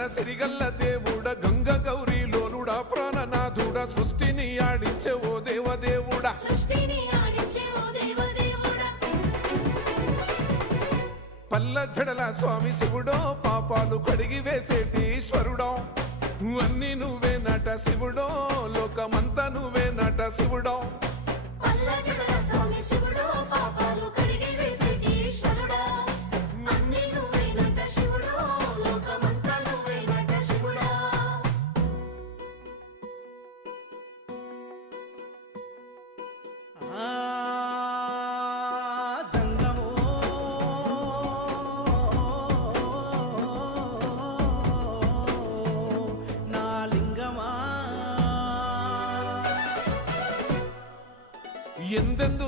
గన సిరిగల్ల దేవుడ గంగ గౌరీ లోలుడా ప్రాణనాథుడ సృష్టిని ఆడించే ఓ దేవదేవుడా పల్ల జడల స్వామి శివుడో పాపాలు కడిగి వేసేటి ఈశ్వరుడో అన్ని నువ్వే నట శివుడో లోకమంతా నువ్వే నట శివుడో ఎందెందు